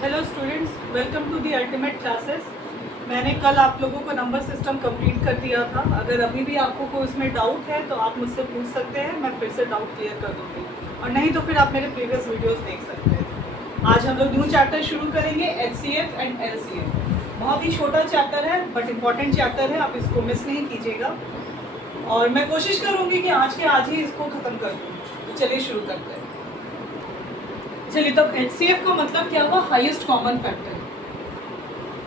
Hello students, welcome to the ultimate classes. मैंने कल आप लोगों को नंबर सिस्टम कंप्लीट कर दिया था। अगर अभी भी आपको कोई उसमें डाउट है तो आप मुझसे पूछ सकते हैं, मैं फिर से डाउट क्लियर कर दूँगी, और नहीं तो फिर आप मेरे प्रीवियस वीडियोस देख सकते हैं। आज हम लोग न्यू चैप्टर शुरू करेंगे, HCF एंड LCF। बहुत ही छोटा चैप्टर है बट इम्पॉर्टेंट चैप्टर है, आप इसको मिस नहीं कीजिएगा और मैं कोशिश करूँगी कि आज के आज ही इसको ख़त्म कर दूँ। तो चलिए शुरू करते हैं। चलिए, तब HCF का मतलब क्या हुआ? Highest common factor.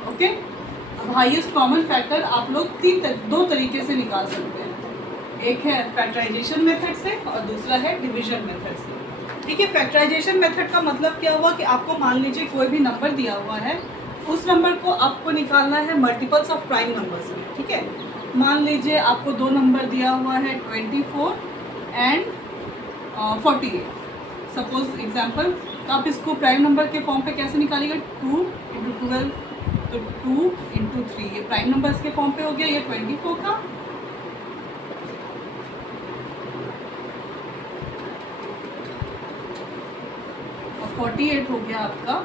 ओके, अब हाईएस्ट कॉमन फैक्टर आप लोग दो तरीके से निकाल सकते हैं। एक है फैक्टराइजेशन मेथड से और दूसरा है डिवीजन मेथड से। ठीक है, फैक्टराइजेशन मेथड का मतलब क्या हुआ कि आपको मान लीजिए कोई भी नंबर दिया हुआ है, उस नंबर को आपको निकालना है मल्टीपल्स ऑफ प्राइम नंबर्स में। ठीक है, मान लीजिए आपको दो नंबर दिया हुआ है 24 एंड 48 सपोज एग्जाम्पल। तो आप इसको प्राइम नंबर के फॉर्म पे कैसे निकालिएगा? 2 × 12, तो 2 × 3 ये प्राइम नंबर्स के फॉर्म पे हो गया। ये 24 का और 48 हो गया आपका।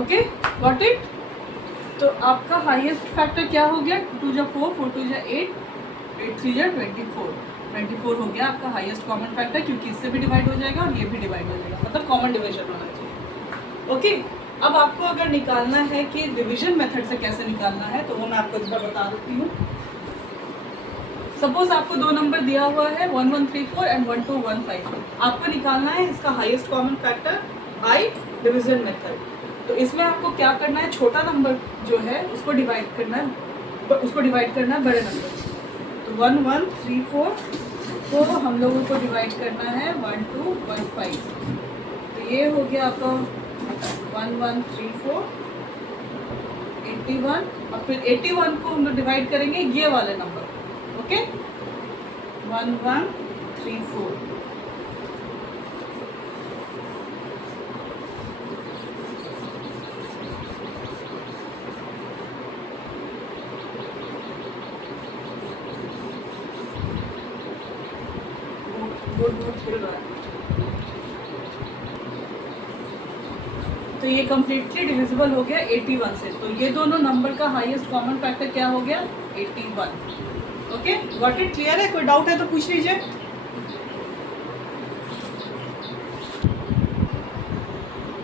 Okay, got it. तो आपका हाईएस्ट फैक्टर क्या हो गया? 2 × 4, 4 × 8, 8 3 × 24, 24 हो गया आपका हाईएस्ट कॉमन फैक्टर, क्योंकि इससे भी डिवाइड हो जाएगा और ये भी डिवाइड हो जाएगा, मतलब कॉमन डिवीजन होना चाहिए। ओके, अब आपको अगर निकालना है कि डिवीजन मेथड से कैसे निकालना है, तो वो मैं आपको इस बार बता देती हूँ। सपोज आपको दो नंबर दिया हुआ है 1134 एंड 1215। आपको निकालना है इसका highest common factor by division method. तो इसमें आपको क्या करना है? छोटा नंबर जो है उसको डिवाइड करना है, बड़े नंबर से। तो 1134 को हम लोगों को डिवाइड करना है 1215। तो ये हो गया आपका 1134, 81, और फिर 81 को हम लोग डिवाइड करेंगे ये वाले नंबर। ओके, 1134। तो ये कम्प्लीटली डिविजिबल हो गया 81 से। तो ये दोनों नंबर का हाईएस्ट कॉमन फैक्टर क्या हो गया? 81। Okay, got it? क्लियर है? कोई डाउट है तो पूछ लीजिए।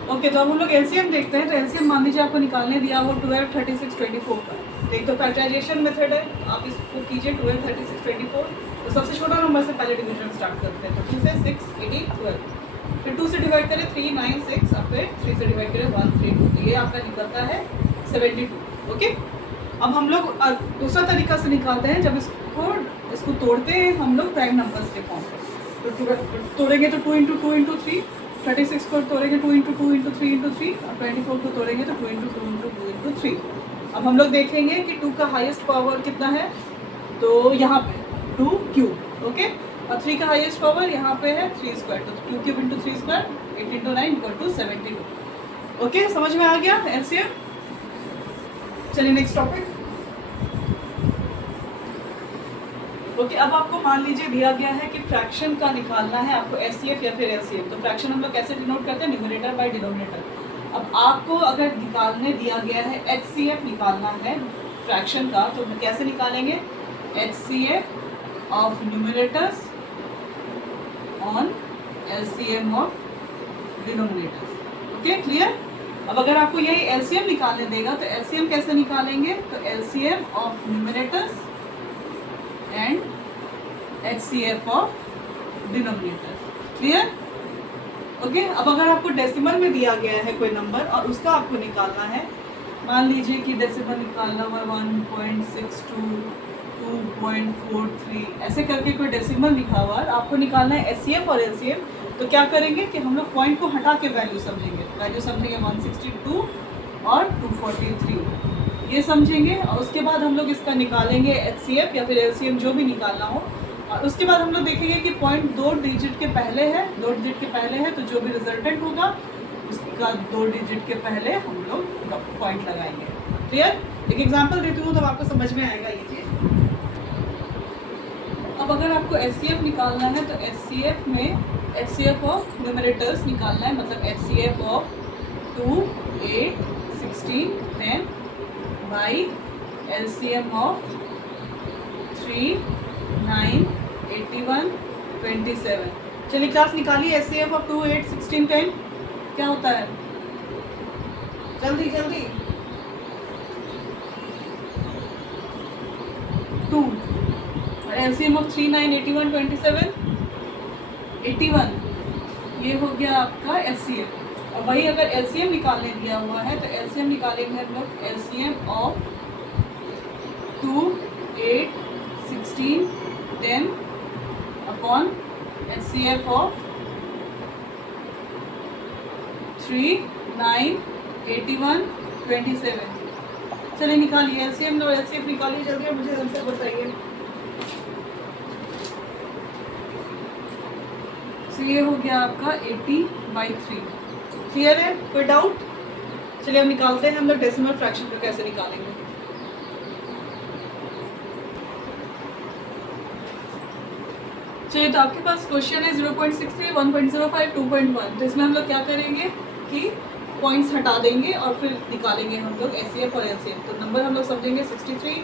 ओके, तो अब हम लोग एलसीएम देखते हैं। तो एलसीएम मान लीजिए आपको निकालने दिया हो 12, 36, 24 का। एक तो फैक्टराइजेशन मेथड है, आप इसको कीजिए 12, 36, 24। तो सबसे छोटा नंबर से पहले डिवीजन स्टार्ट करते हैं। तो 2 से 6, 18, 12, फिर 2 से डिवाइड करें 3, 9, 6, और फिर 3 से डिवाइड करें 1, 3, 2। तो ये आपका निकलता है 72। ओके, अब हम लोग दूसरा तरीका से निकालते हैं, जब इसको तोड़ते हैं हम लोग प्राइम नंबर्स के फॉर्म पर। तो तोड़ेंगे तो 2 × 2 × 3, 36 को तोड़ेंगे 2 × 2 × 3 × 3, और 24 को तोड़ेंगे तो 2 × 2 × 2 × 3। अब हम लोग देखेंगे कि 2 का हाईएस्ट पावर कितना है। तो यहाँ पे 2 क्यूब। ओके, और 3 का हाईएस्ट पावर यहाँ पे है 3 स्क्वायर। तो 2 क्यूब × 3 स्क्वायर, 8 × 9 = 72। ओके, समझ में आ गया एलसीएम? चलिए नेक्स्ट टॉपिक। ओके, अब आपको मान लीजिए दिया गया है कि फ्रैक्शन का निकालना है आपको, एचसीएफ या फिर एलसीएम। तो फ्रैक्शन हम लोग कैसे डिनोट करते हैं? Numerator by denominator. अब आपको अगर निकालने दिया गया है एचसीएफ निकालना है फ्रैक्शन का, तो कैसे निकालेंगे? HCF of numerators on LCM of denominators. Okay, clear? अब अगर आपको यही एलसीएम निकालने देगा तो एलसीएम कैसे निकालेंगे? तो LCM of numerators and HCF of denominator. Clear? Okay, अब अगर आपको डेसिमल में दिया गया है कोई नंबर और उसका आपको निकालना है, मान लीजिए कि डेसिमल निकालना हुआ 1.62, 2.43, ऐसे करके कोई डेसिमल लिखा हुआ है, आपको निकालना है HCF और LCM। तो क्या करेंगे कि हम लोग पॉइंट को हटा के वैल्यू समझेंगे। 162 और 243 ये समझेंगे, और उसके बाद हम लोग इसका निकालेंगे HCF या फिर LCM, जो भी निकालना हो। और उसके बाद हम लोग देखेंगे कि पॉइंट 2 डिजिट के पहले है, 2 डिजिट के पहले है, तो जो भी रिजल्टेंट होगा उसका 2 डिजिट के पहले हम लोग पॉइंट लगाएंगे। क्लियर? एक एग्जांपल देती हूँ तब आपको समझ में आएगा ये चीज़। अब अगर आपको HCF निकालना है तो HCF में HCF ऑफ न्यूमरेटर्स निकालना है, मतलब HCF of 2, 8, 16, 10 by LCM of 3, 9, 81, 27। चलिए क्लास निकालिए HCF ऑफ 2, 8, 16, 10 क्या होता है, जल्दी जल्दी। 2 और LCM ऑफ 3, 9, 81, 27, 81 ये हो गया आपका LCM। और वही अगर LCM निकालने दिया हुआ है तो LCM निकालेंगे हम लोग LCM of 2, 8, 16, 10 upon HCF of 3, 9, 81, 27। चलिए निकालिए LCM और LCF निकालिए जल्दी और मुझे आंसर बताइए। तो ये हो गया आपका 80/3। क्लियर है, कोई डाउट? चलिए अब निकालते हैं हम लोग डेसिमल फ्रैक्शन को कैसे निकालेंगे। चलिए तो आपके पास क्वेश्चन है 0.63, 1.05, 2.1। तो इसमें हम लोग क्या करेंगे कि पॉइंट्स हटा देंगे और फिर निकालेंगे हम लोग HCF और LCM। तो नंबर हम लोग समझेंगे 63,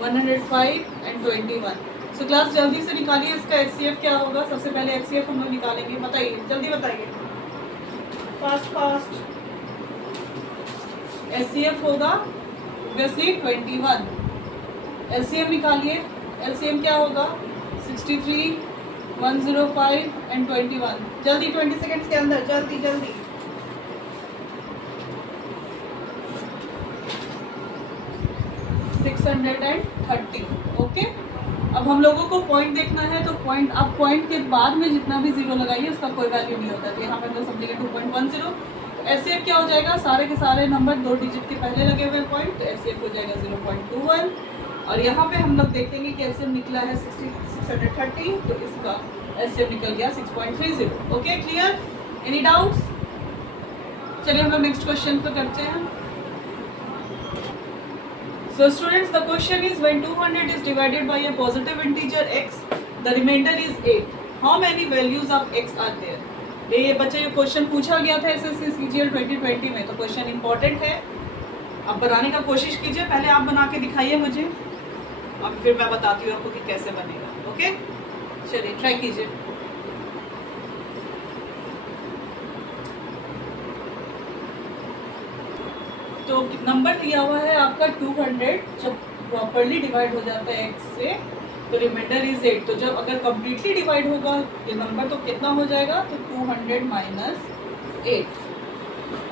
105 एंड 21। सो क्लास जल्दी से निकालिए इसका HCF क्या होगा। सबसे पहले HCF हम लोग निकालेंगे, बताइए जल्दी बताइए, फास्ट फास्ट। HCF होगा ऑब्वियसली 21। LCM निकालिए, LCM क्या होगा 63, 105 एंड 21। जल्दी 20 सेकेंड्स के अंदर, जल्दी जल्दी। ओके। अब हम लोगों को पॉइंट देखना है तो पॉइंट, अब पॉइंट के बाद में जितना भी जीरो लगाइए उसका कोई वैल्यू नहीं होता। तो यहाँ पे हम लोग समझेंगे 2.10। HCF क्या हो जाएगा, सारे के सारे नंबर 2 डिजिट के पहले लगे हुए पॉइंट, तो HCF हो जाएगा 0.21। और यहाँ पे हम लोग देखेंगे कि LCM निकला है 630, तो इसका LCM निकल गया 6.30। Okay clear, any doubts? चलिए हम लोग नेक्स्ट क्वेश्चन पे करते हैं। So students, the question is when 200 is divided by a positive integer x, the remainder is 8. How many values of x are there? ये बच्चे ये क्वेश्चन पूछा गया था SSC CGL 2020 में, तो क्वेश्चन इंपॉर्टेंट है। आप बनाने का कोशिश कीजिए, पहले आप बना के दिखाइए मुझे, अब फिर मैं बताती हूँ आपको कि कैसे बनेगा। ओके चलिए ट्राई कीजिए। तो नंबर दिया हुआ है आपका 200, जब प्रॉपरली डिवाइड हो जाता है x से तो रिमाइंडर इज 8। तो जब अगर कम्प्लीटली डिवाइड होगा ये नंबर तो कितना हो जाएगा, तो 200 - 8।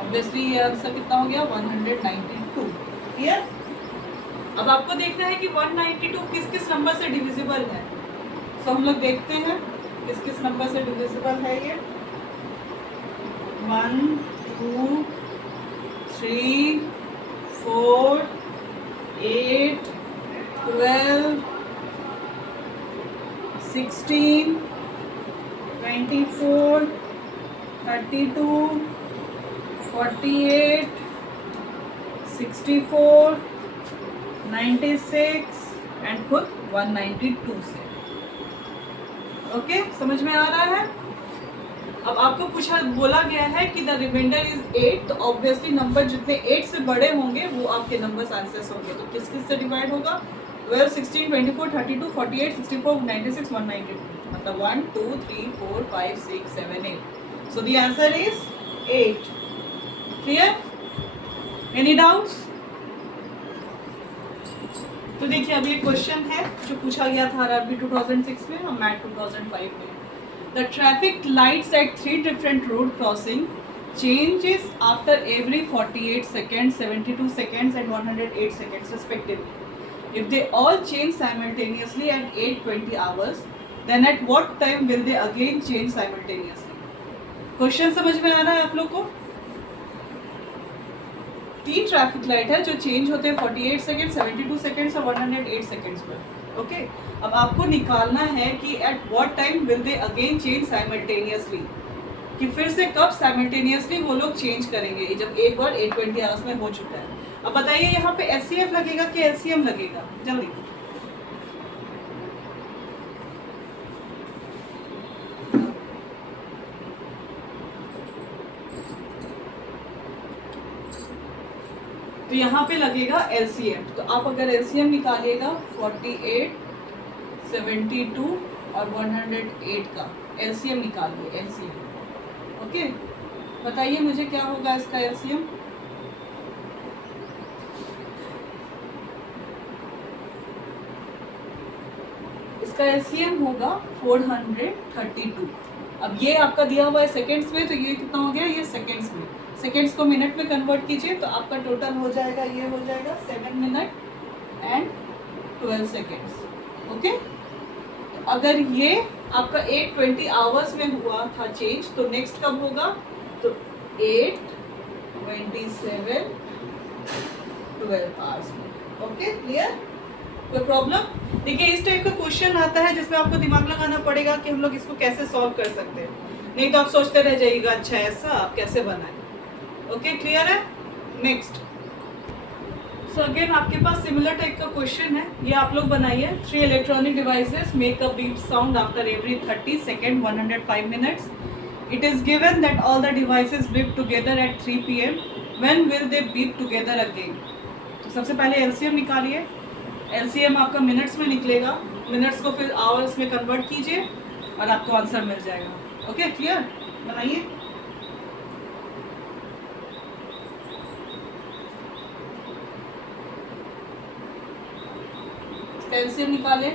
ऑब्वियसली ये आंसर कितना हो गया 192। क्लियर? अब आपको देखना है कि 192 किस किस नंबर से डिविजिबल है। सो हम लोग देखते हैं किस किस नंबर से डिविजिबल है ये। 1, 2, 3, 4, 8, 12, 16, 24, 32, 48, 64, 96 एंड खुद 192 से। ओके समझ में आ रहा है? अब आपको बोला गया है कि द रिमाइंडर इज 8, तो ऑब्वियसली नंबर जितने 8 से बड़े होंगे वो आपके नंबर्स आंसर्स होंगे। तो किस किस से डिवाइड होगा, 12, 16, 24, 32, 48, 64, 96, 192। मतलब 1, 2, 3, 4, 5, 6, 7, 8। So the answer is 8। Clear? Any doubts? तो देखिए अभी एक क्वेश्चन है जो पूछा गया था RRB 2006 में और मैट 2005 में। The traffic lights at 3 different road crossing changes after every 48 seconds, 72 seconds and 108 seconds respectively. If they all change simultaneously at 8:20 hours, then at what time will they again change simultaneously? Question समझ में आ रहा है आप लोग को? 3 traffic light है जो change होते हैं 48 सेकेंड, 72 सेकेंड्स और 108 सेकेंड्स पर। ओके अब आपको निकालना है कि at what time will they again change simultaneously, कि फिर से कब साइमल्टेनियसली वो लोग चेंज करेंगे जब एक बार 820 आवर्स में हो चुका है। अब बताइए यहाँ पे HCF लगेगा कि LCM लगेगा, जल्दी तो यहाँ पे लगेगा LCM। तो आप अगर LCM निकालिएगा 48, 72 और 108 का LCM निकालिए, LCM। ओके, बताइए मुझे क्या होगा इसका LCM। इसका LCM होगा 432। अब ये आपका दिया हुआ है सेकेंड्स में, तो ये कितना हो गया, ये सेकेंड्स में। सेकेंड्स को मिनट में कन्वर्ट कीजिए तो आपका टोटल हो जाएगा, ये हो जाएगा 7 मिनट एंड 12 सेकेंड्स। ओके, तो अगर ये आपका 8:20 आवर्स में हुआ था चेंज, तो नेक्स्ट कब होगा, तो 8:27 12 आवर्स में। ओके, क्लियर, कोई प्रॉब्लम। देखिए इस टाइप का क्वेश्चन आता है जिसमें आपको दिमाग लगाना पड़ेगा कि हम लोग इसको कैसे सॉल्व कर सकते हैं, नहीं तो आप सोचते रह जाइएगा अच्छा ऐसा आप कैसे बनाएं। ओके, क्लियर है। नेक्स्ट, सो अगेन आपके पास सिमिलर टाइप का क्वेश्चन है, ये आप लोग बनाइए। 3 electronic devices make a beep sound after every 30 second 105 minutes. It is given that all the devices beep together at 3 PM। When will they beep together again. तो सबसे पहले LCM निकालिए। LCM आपका मिनट्स में निकलेगा, मिनट्स को फिर hours में कन्वर्ट कीजिए और आपको आंसर मिल जाएगा। ओके, क्लियर, बनाइए। LCM निकाले।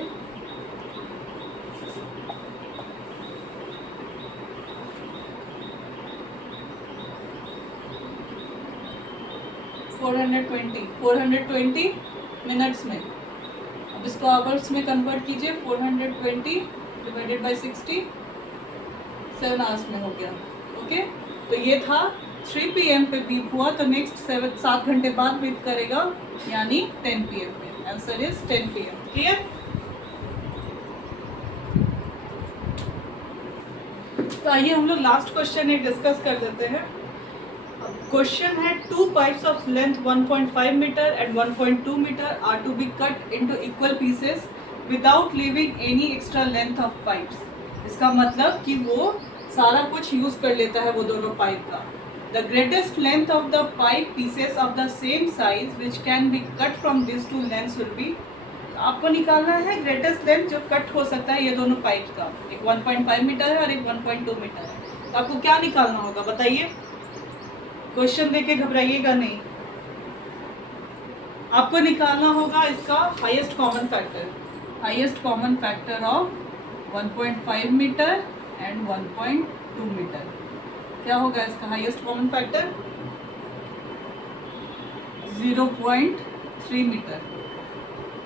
फोर हंड्रेड ट्वेंटी मिनट्स में। अब इसको आवर्स में कन्वर्ट कीजिए। 420 डिवाइडेड बाई 60, 7 आवर्स में हो गया। ओके, तो ये था 3 PM पे बीप हुआ, तो नेक्स्ट 7 घंटे बाद बीप करेगा, यानी 10 PM में। Answer is 10 PM। क्लियर। तो आइए हम लोग लास्ट क्वेश्चन एक डिस्कस कर देते हैं। क्वेश्चन है 2 pipes of length 1.5 metre and 1.2 metre are to be cut into equal pieces without leaving any extra length of pipes. इसका मतलब कि वो सारा कुछ यूज कर लेता है वो दोनों पाइप का। The greatest length of the pipe pieces of the same size which can be cut from this two lengths will be. आपको निकालना है ग्रेटेस्ट लेंथ जो कट हो सकता है ये दोनों पाइप का। एक 1.5 मीटर है और एक 1.2 मीटर है। तो आपको क्या निकालना होगा बताइए। क्वेश्चन देके घबराइएगा नहीं, आपको निकालना होगा इसका highest common factor. Highest common factor of 1.5 metre and 1.2 metre. क्या होगा इसका highest common factor? 0.3 metre.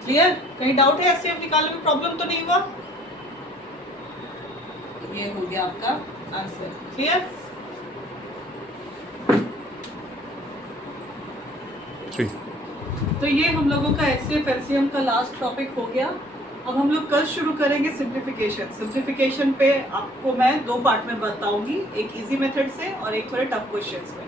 Clear. कहीं डाउट है एचसीएफ निकालने में प्रॉब्लम तो नहीं हुआ? ये हो गया आपका आंसर। क्लियर। तो ये हम लोगों का एचसीएफ एलसीएम का लास्ट टॉपिक हो गया। अब हम लोग कल शुरू करेंगे सिंप्लीफिकेशन। सिंप्लीफिकेशन पे आपको मैं 2 पार्ट में बताऊंगी, एक इजी मेथड से और एक थोड़े टफ क्वेश्चंस में।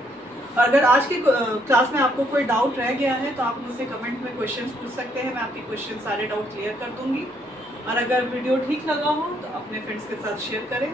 अगर आज की क्लास में आपको कोई डाउट रह गया है तो आप मुझसे कमेंट में क्वेश्चंस पूछ सकते हैं, मैं आपके क्वेश्चन सारे डाउट क्लियर कर दूंगी। और अगर वीडियो ठीक लगा हो तो अपने फ्रेंड्स के साथ शेयर करें।